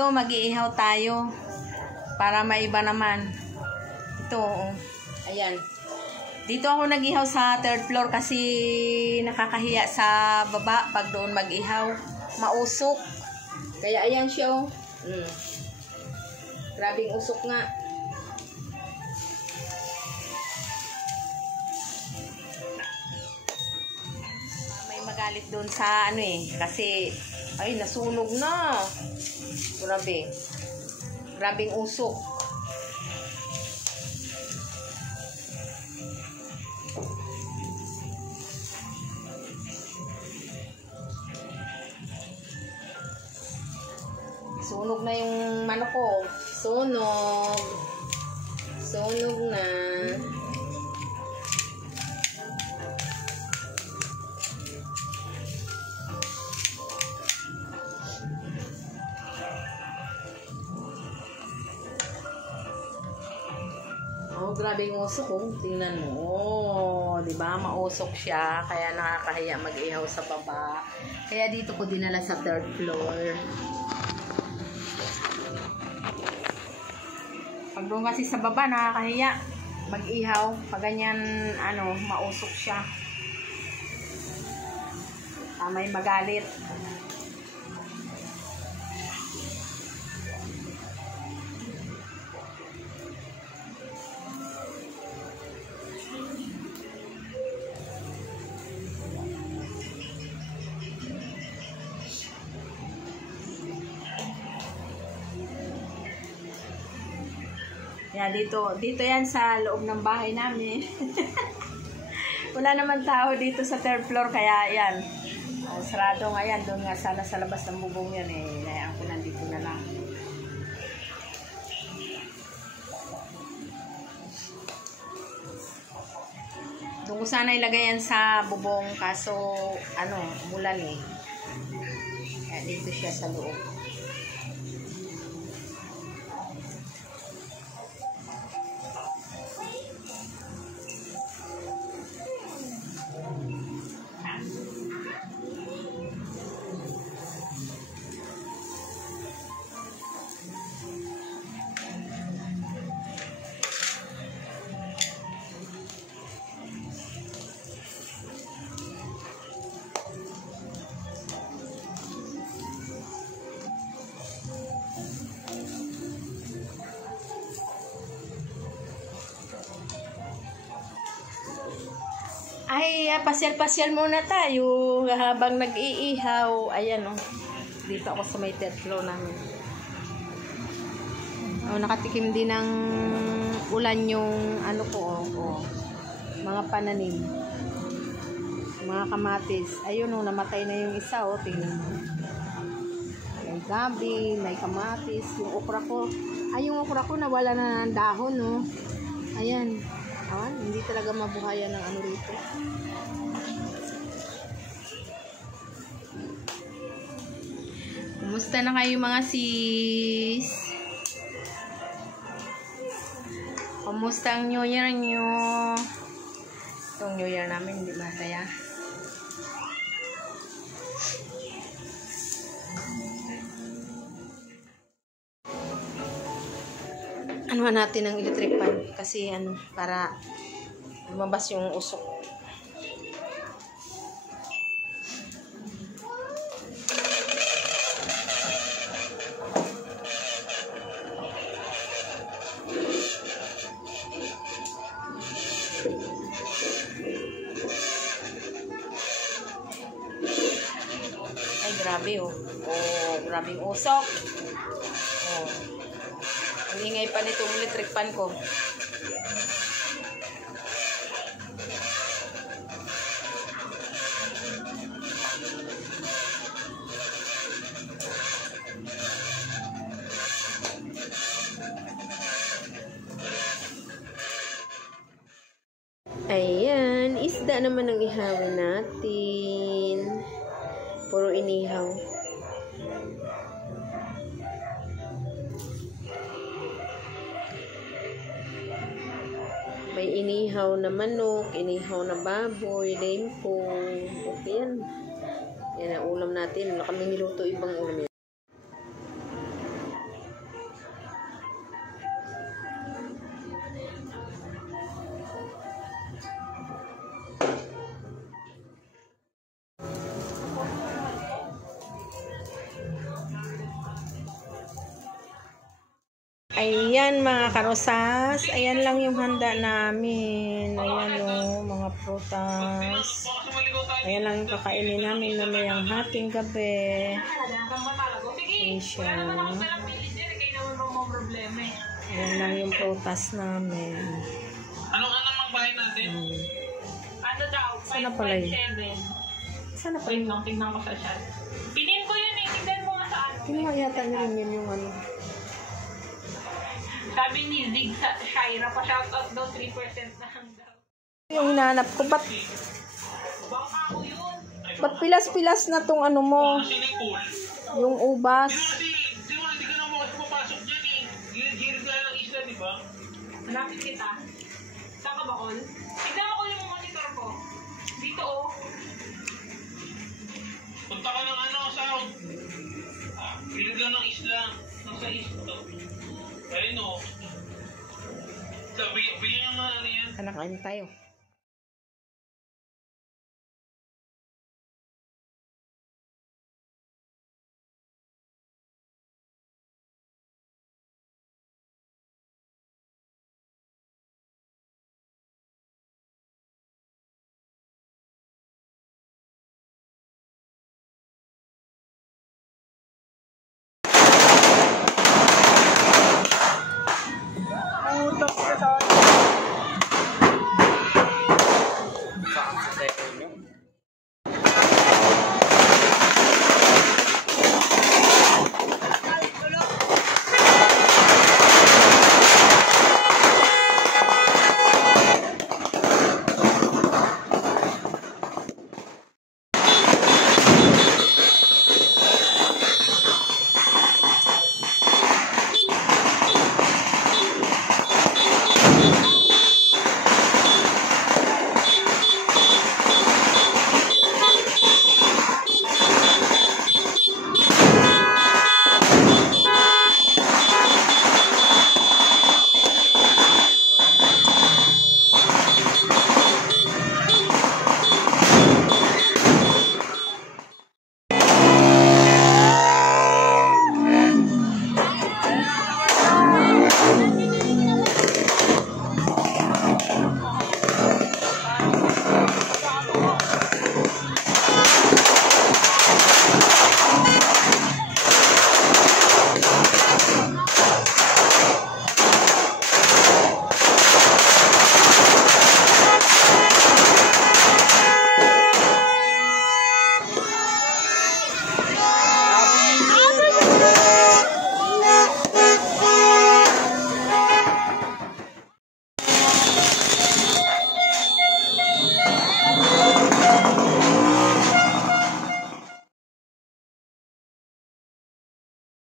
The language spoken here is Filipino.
dito mag-iihaw tayo para maiba naman. Ito, oh. Ayan. Dito ako nag-ihaw sa 3rd floor kasi nakakahiya sa baba pag doon mag-ihaw. Mausok. Kaya ayan siya, oh. Grabing usok nga. May magalit doon sa ano eh. Kasi, ay, nasunog na. Grabe. Grabing usok. Sunog na yung manok ko. Sunog. Sunog na. Oh, grabe yung usok ko. Tingnan mo. Oh, di ba? Mausok siya. Kaya nakakahiya mag-ihaw sa baba. Kaya dito ko dinala sa 3rd floor. Pag doon kasi sa baba, nakakahiya mag-ihaw. Pag ganyan, ano, mausok siya. May magalit. Yan, dito yan sa loob ng bahay namin. Wala naman tao dito sa 3rd floor, kaya yan. Sarado nga yan. Doon nga sana sa labas ng bubong yan eh. Kaya ako nandito na lang. Doon ko sana ilagay yan sa bubong, kaso ano, umulan eh. Kaya dito siya sa loob. Ay, pasyal-pasyal muna tayo habang nag-iihaw. Ayan, oh. Dito ako sa may 3rd floor namin. Oh, nakatikim din ng ulan yung ano ko, oh. Mga pananim. Mga kamatis. Ayun, oh, namatay na yung isa, oh. Tingnan mo. May gabi, may kamatis. Yung okra ko. Ay, yung okra ko nawala na ng dahon, oh. Ayan. Hindi talaga mabuhayan ng ano rito. Kumusta na kayo mga sis? Kumusta ang New Year nyo? Itong New Year namin hindi masaya. Ano natin ang electric fan kasi ano, para lumabas yung usok. Ay, grabe oh. Oh, grabe yung usok. Oh. Ang ingay pa nitong electric fan ko. Ayan, isda naman ang ihawin natin. Puro inihaw. May inihaw na manok, inihaw na baboy, lempong. Okay yan. Yan ang ulam natin. Wala kami niluto ibang ulam yan. Ayan mga karosas. Ayan lang yung handa namin. Ayan o, mga prutas. Ayan lang yung kakainin namin mamayang hating gabi. Ayan siya. Ayan lang yung prutas namin. Anong mang bahay natin? Ano daw? Sana pala yun? Sana pala yun? Tingnan ko sa chat. Pinin ko yun eh. Tignan mo nga saan. Kinuha yata niya rin yung ano. Sabi ni Zig sa Shira pa shoutout daw 3% na lang daw. Yung hinahanap ko, ba't Baka ako yun. ba't pilas-pilas na tong ano mo? Yung ubas. Di ka na mo papasok dyan eh. Girig na lang isla, di ba? Hanapin kita. Saan ka ba, Col? Tignan ko yung monitor ko. Dito oh. Punta ka ng ano, south. Girig lang ng isla. Nasa isla. Ayun o. Bigyan nyo nga ano yan. Kanakain tayo.